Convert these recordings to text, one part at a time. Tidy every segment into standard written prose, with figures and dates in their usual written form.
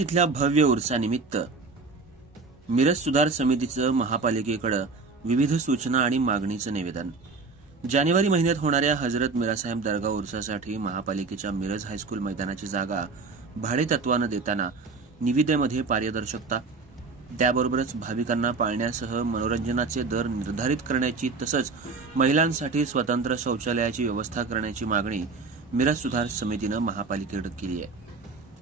इथल्या भव्य उर्सानिमित्त मिरज सुधार समितीचं महापालिकेकडे विविध सूचना आणि मागणीचं निवेदन। जानेवारी महिन्यात होणाऱ्या हजरत मिरासाहेब दर्गा उर्सासाठी महापालिकेच्या मिरज हायस्कूल मैदानाची जागा भाडे तत्वाने देताना निविदेमध्ये पारदर्शकता, त्याबरोबरच भाविकांना पाळण्यासह मनोरंजनाचे दर निर्धारित करण्याची तसंच महिलांसाठी स्वतंत्र शौचालयाची व्यवस्था करण्याची मागणी मिरज सुधार समितीने महापालिकेकडे केली आहे।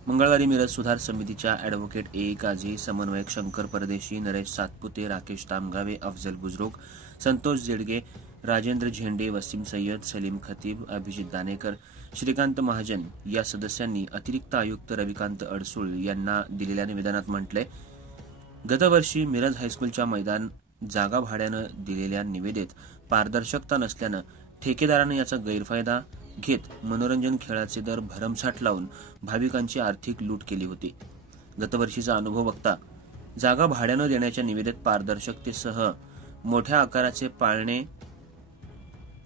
मंगळवारी मिरज सुधार समितीच्या ॲडव्होकेट ए काझी, समन्वयक शंकर परदेशी, नरेश सातपुते, राकेश तामगावे, अफजल बुजरुक, संतोष जेडगे, राजेंद्र झेंडे, वसीम सय्यद, सलीम खतीब, अभिजित दानेकर, श्रीकांत महाजन या सदस्यांनी अतिरिक्त आयुक्त रविकांत अडसूळ यांना दिलेल्या निवेदनात म्हटले, गतवर्षी मिरज हायस्कूलच्या मैदान जागा भाड्यानं दिलेल्या निविदेत पारदर्शकता नसल्यानं ठेकेदाराने याचा गैरफायदा घेत मनोरंजन खेळाचे दर भरमसाठ लावून भाविकांची आर्थिक लूट केली होती। गतवर्षीचा अनुभव बघता जागा भाड्यानं देण्याच्या निविदेत पारदर्शकतेसह मोठ्या आकाराचे पाळणे,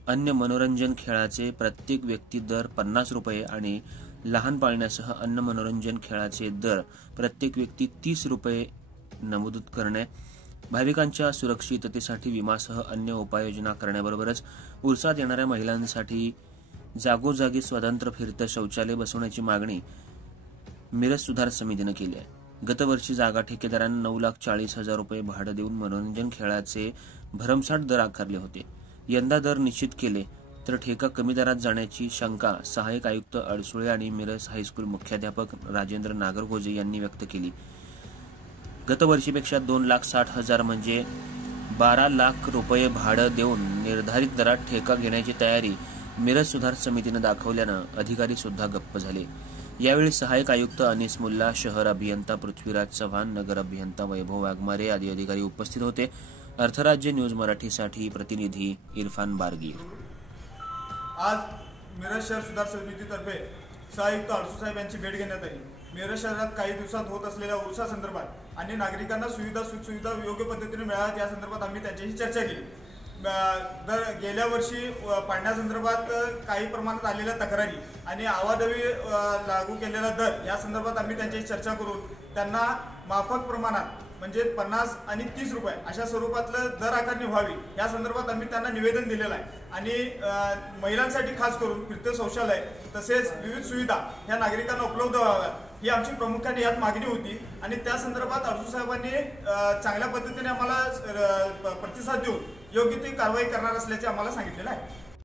अन्य मनोरंजन खेळाचे प्रत्येक व्यक्ती दर 50 रुपये आणि लहान पाळण्यासह अन्य मनोरंजन खेळाचे दर प्रत्येक व्यक्ती 30 रुपये नमूद करणे, भाविकांच्या सुरक्षिततेसाठी विमासह अन्य उपाययोजना करण्याबरोबरच उर्सात येणाऱ्या महिलांसाठी जागोजागी स्वतंत्र फिरतं शौचालय बसवण्याची मागणी मिरज सुधार समितीने केली आहे। गतवर्षी जागा ठेकेदारांना 9,40,000 रुपये भाडं देऊन मनोरंजन खेळाचे भरमसाठ दर आकारले होते। यंदा दर निश्चित केले तर ठेका कमी दरात जाण्याची शंका सहाय्यक आयुक्त अडसुळे आणि मिरज हायस्कूल मुख्याध्यापक राजेंद्र नागरगोजे यांनी व्यक्त केली। गतवर्षीपेक्षा 2,60,000 म्हणजे 12 लाख रुपये भाडं देऊन निर्धारित दरात ठेका घेण्याची तयारी मिरज सुधार समितीने दाखवल्यानं अधिकारी सुद्धा गप्प झाले। यावेळी सहाय्यक आयुक्त अनिस मुल्ला, शहर अभियंता पृथ्वीराज चव्हाण, नगर अभियंता वैभव वाघमारे आदी अधिकारी उपस्थित होते। अर्थराज्य न्यूज मराठीसाठी प्रतिनिधी इरफान बारगीर। आज मिरज शहर सुधार समितीतर्फे सहाय्यक अडसूळ साहेब यांची भेट घेण्यात आली। मिरज शहरात काही दिवसात होत असलेल्या उर्सासंदर्भात आणि नागरिकांना सुखसुविधा योग्य पद्धतीने मिळाव्यात या संदर्भात आम्ही त्यांच्याशी चर्चा केली। दर गेल्या वर्षी पाळण्यासंदर्भात काही प्रमाणात आलेल्या तक्रारी आणि अवाढव्य लागू केलेला दर या संदर्भात आम्ही त्यांच्याशी चर्चा करून त्यांना माफक प्रमाणात म्हणजे 50 आणि 30 रुपये अशा स्वरूपातलं दर आकारणी व्हावी या संदर्भात आम्ही त्यांना निवेदन दिलेलं आहे। आणि महिलांसाठी खास करून फिरते शौचालय तसेच विविध सुविधा ह्या नागरिकांना उपलब्ध व्हाव्यात ही आमची प्रामुख्याने यात मागणी होती। आणि त्या संदर्भात अडसूळ साहेबांनी चांगल्या पद्धतीने आम्हाला प्रतिसाद देऊन योग्य ती कारवाई करणार असल्याचे आम्हाला सांगितलेलं आहे।